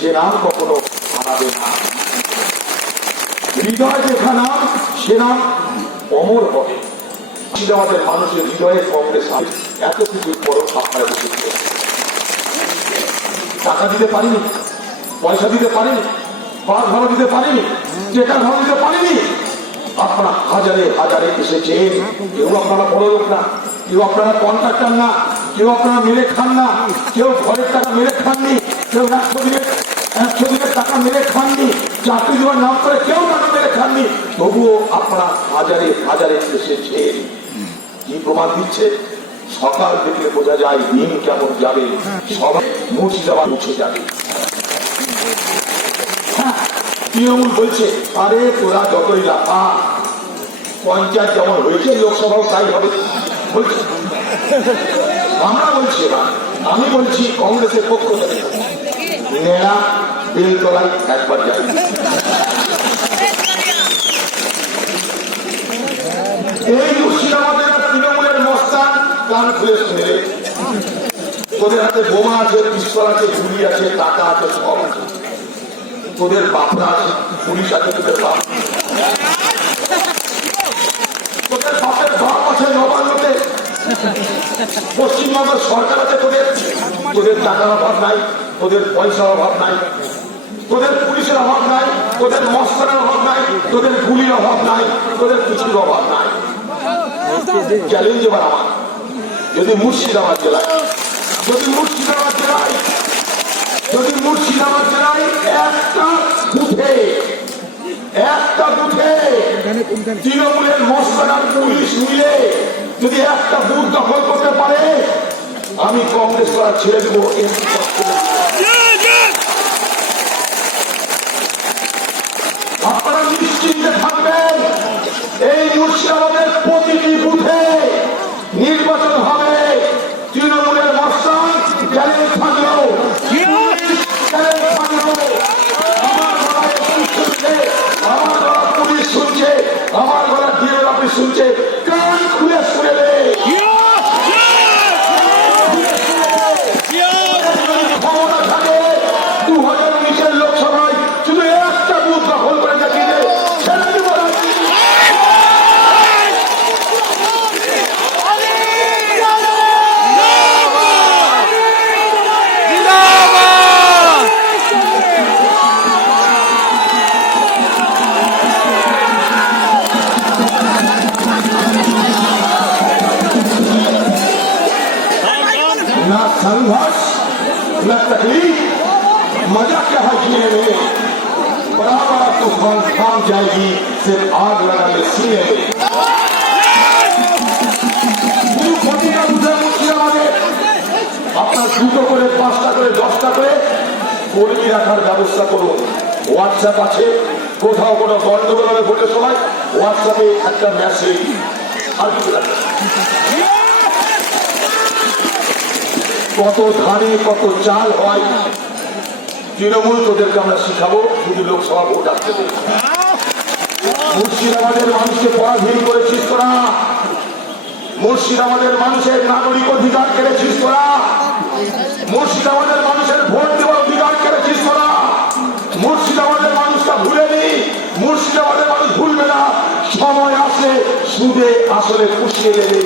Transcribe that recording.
সে নাম কখনো হারাবে না। হৃদয় লেখা নাম সে নাম অমর হবে। আমাদের মানুষের হৃদয়ে কংগ্রেস এত কিছু বড় আপনারা বসেছিল টাকা দিতে পারিনি, পয়সা দিতে পারিনি, বাস ভাড়া দিতে পারিনি, টেকার ভাড়া দিতে পারিনি। আপনারা হাজারে হাজারে এসেছেন। কেউ আপনারা বড় লোক না, কেউ আপনারা কন্ট্রাক্টর না, কেউ আপনারা মেরে খান না, কেউ ঘরের টাকা মেরে খাননি, কেউ একশো দিনের দিনের টাকা মেরে খাননি। চাকরি দেওয়ার নাম করে কেউ টাকা মেরে খাননি। তবুও আপনারা হাজারে হাজারে এসেছেন। কি প্রমাণ দিচ্ছে? সকাল থেকে বোঝা যায় দিন কেমন যাবে। সবাই মুর্শিদাবাদ উঠে যাবে। হ্যাঁ, তৃণমূল বলছে আরে তোরা যতই লাফা পঞ্চায়েত যেমন হয়েছে লোকসভাও তাই হবে। বলছে। আমরা বলছি আমি বলছি কংগ্রেসের পক্ষ থেকে। তোদের হাতে বোমা আছে, পিস্তল আছে গুলি আছে, টাকা আছে, সব আছে। তোদের বাপরা আছে, পুলিশ আছে, তোদের তোদের বাপের বাপ আছে, নবান্নতে। পশ্চিমবঙ্গের সরকার আছে, তোদের। তোদের টাকার নাই। তোদের পয়সার অভাব নাই। তোদের পুলিশের অভাব নাই, তোদের মস্তানের অভাব নাই, তোদের গুলির অভাব নাই, তোদের কিছুর অভাব নাই। চ্যালেঞ্জ যদি মুর্শিদাবাদ জেলায়, যদি মুর্শিদাবাদ জেলায়, যদি মুর্শিদাবাদ জেলায় একটা বুথে একটা বুথে তৃণমূলের মস্তানার পুলিশ মিলে যদি একটা বুথ দখল করতে পারে, আমি কংগ্রেস করা ছেড়ে দেবো। এই মুর্শিদাবাদের প্রতিটি বুথে নির্বাচন হবে। তৃণমূলের মস্তান চ্যালেঞ্জ থাকলেও চ্যালেঞ্জ থাকলেও আমার গলায় পুলিশ শুনছে, আমার গলা পুলিশ শুনছে, আমার গলা ডিএল অফিস শুনছে। ना संघर्ष न तकलीफ मजा क्या है जीने में बड़ा बड़ा तूफान थाम जाएगी सिर्फ आग लगाने सीने में শুধু প্রতিটা বুঝে মুর্শিদাবাদে আপনার দুটো করে পাঁচটা করে দশটা করে কর্মী রাখার ব্যবস্থা করুন হোয়াটসঅ্যাপ আছে কোথাও কোনো গন্ডগোল হবে ভোটের সময় হোয়াটসঅ্যাপে একটা মেসেজ আর কিছু লাগবে না। কত ধানে, কত চাল হয়। তৃণমূল তোদেরকে আমরা শিখাবো, শুধু লোকসভা ভোট আসতে মুর্শিদাবাদের মানুষকে পরাধীন করেছিস তোরা। মুর্শিদাবাদের মানুষের নাগরিক অধিকার কেড়েছিস তোরা। মুর্শিদাবাদের মানুষের ভোট দেওয়ার অধিকার কেড়েছিস তোরা। মুর্শিদাবাদের মানুষটা ভুলেনি মুর্শিদাবাদের মানুষ ভুলবে না। সময় আসলে সুদে আসলে পুষিয়ে দেবে।